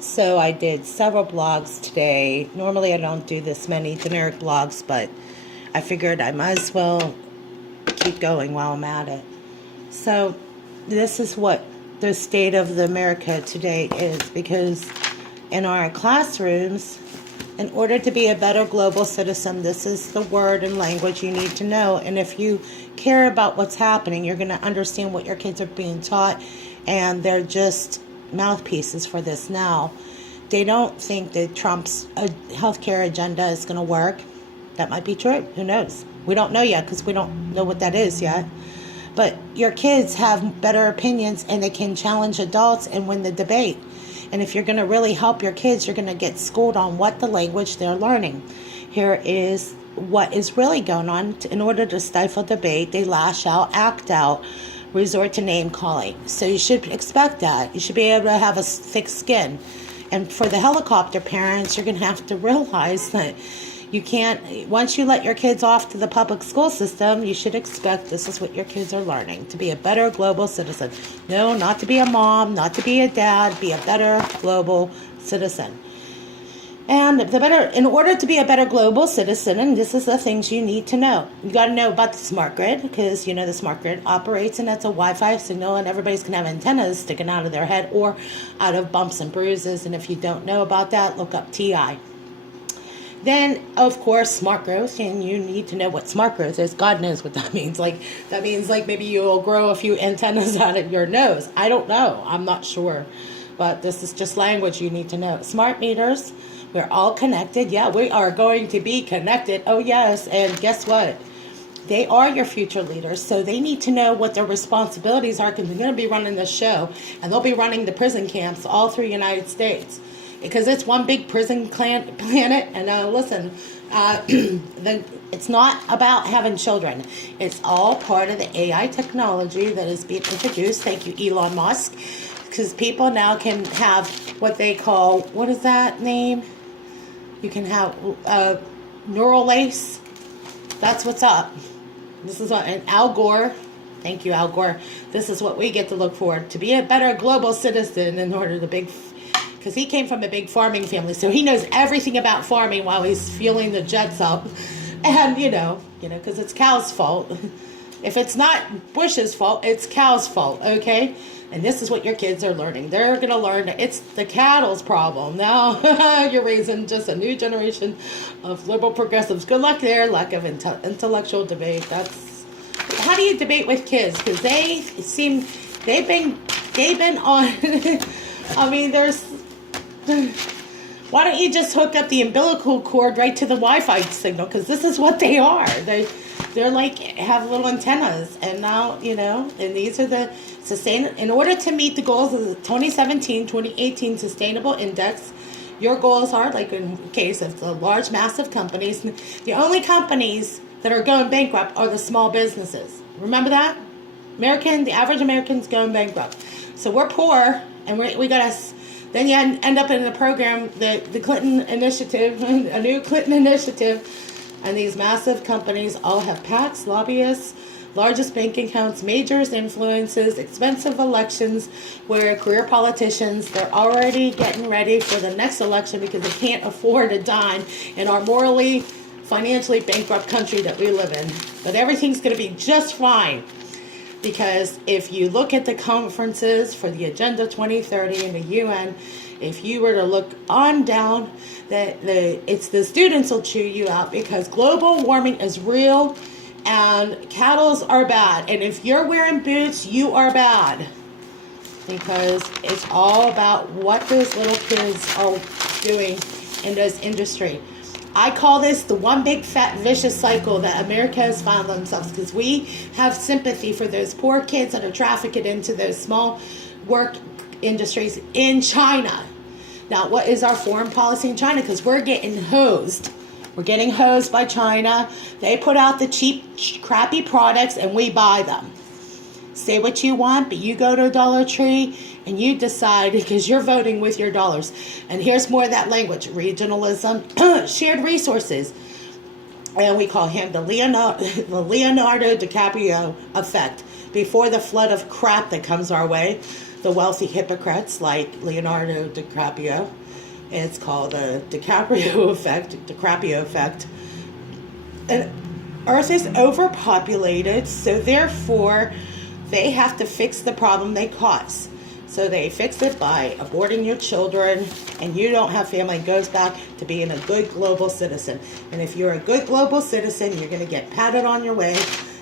So I did several blogs today. Normally I don't do this many generic blogs, but I figured I might as well keep going while I'm at it. So this is what the state of the America today is, because in our classrooms, in order to be a better global citizen, this is the word and language you need to know. And if you care about what's happening, you're going to understand what your kids are being taught, and they're just mouthpieces for this now. They don't think that Trump's healthcare agenda is going to work. That might be true. Who knows? We don't know yet because we don't know what that is yet. But your kids have better opinions, and they can challenge adults and win the debate. And if you're going to really help your kids, you're going to get schooled on what the language they're learning. Here is what is really going on. In order to stifle debate, they lash out, act out, resort to name calling. So you should expect that. You should be able to have a thick skin. And for the helicopter parents, you're going to have to realize that you can't, once you let your kids off to the public school system, you should expect this is what your kids are learning, to be a better global citizen. No, not to be a mom, not to be a dad, be a better global citizen. And in order to be a better global citizen, and this is the things you need to know. You got to know about the smart grid, because the smart grid operates and it's a Wi-Fi signal, and everybody's going to have antennas sticking out of their head or out of bumps and bruises. And if you don't know about that, look up TI. Then, of course, smart growth, and you need to know what smart growth is. God knows what that means. That means maybe you'll grow a few antennas out of your nose. I don't know. I'm not sure. But this is just language you need to know. Smart meters. We're all connected. Yeah, we are going to be connected. Oh, yes. And guess what? They are your future leaders, so they need to know what their responsibilities are, because they're going to be running this show, and they'll be running the prison camps all through the United States, because it's one big prison planet. And listen, it's not about having children. It's all part of the AI technology that is being introduced. Thank you, Elon Musk, because people now can have what they call, what is that name? You can have neural lace. That's what's up. This is what, and Al Gore, thank you, Al Gore. This is what we get to look for, to be a better global citizen in order to because he came from a big farming family, so he knows everything about farming while he's fueling the jets up. And, because it's cow's fault. If it's not Bush's fault, it's cow's fault, okay? And this is what your kids are learning. They're going to learn that it's the cattle's problem. Now, you're raising just a new generation of liberal progressives. Good luck there. Lack of intellectual debate. How do you debate with kids? Because they've been on, I mean, why don't you just hook up the umbilical cord right to the Wi-Fi signal? Because this is what they are. They're have little antennas. And now, and these are the in order to meet the goals of the 2017-2018 Sustainable Index, your goals are, like in case of the large, massive companies, the only companies that are going bankrupt are the small businesses. Remember that? The average American's going bankrupt. So we're poor, and we got to... Then you end up in the program, the Clinton Initiative, a new Clinton Initiative, and these massive companies all have PACs, lobbyists, largest bank accounts, majors, influences, expensive elections, where career politicians, they're already getting ready for the next election because they can't afford a dime in our morally, financially bankrupt country that we live in. But everything's going to be just fine. Because if you look at the conferences for the Agenda 2030 in the UN, if you were to look on down, it's the students will chew you out, because global warming is real and cattles are bad. And if you're wearing boots, you are bad. Because it's all about what those little kids are doing in this industry. I call this the one big fat vicious cycle that America has found themselves, because we have sympathy for those poor kids that are trafficked into those small work industries in China. Now, what is our foreign policy in China? Because we're getting hosed. We're getting hosed by China. They put out the cheap, crappy products, and we buy them. Say what you want, but you go to Dollar Tree and you decide, because you're voting with your dollars. And here's more of that language: regionalism, shared resources. And we call him the Leonardo DiCaprio effect. Before the flood of crap that comes our way, the wealthy hypocrites like Leonardo DiCaprio. And it's called the Di-Crapo-effect. Di-Crapo-effect. And Earth is overpopulated, so therefore they have to fix the problem they cause. So they fix it by aborting your children, and you don't have family. It goes back to being a good global citizen. And if you're a good global citizen, you're going to get patted on your way,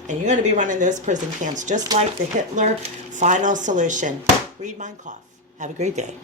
and you're going to be running those prison camps just like the Hitler final solution. Read Mein Kampf. Have a great day.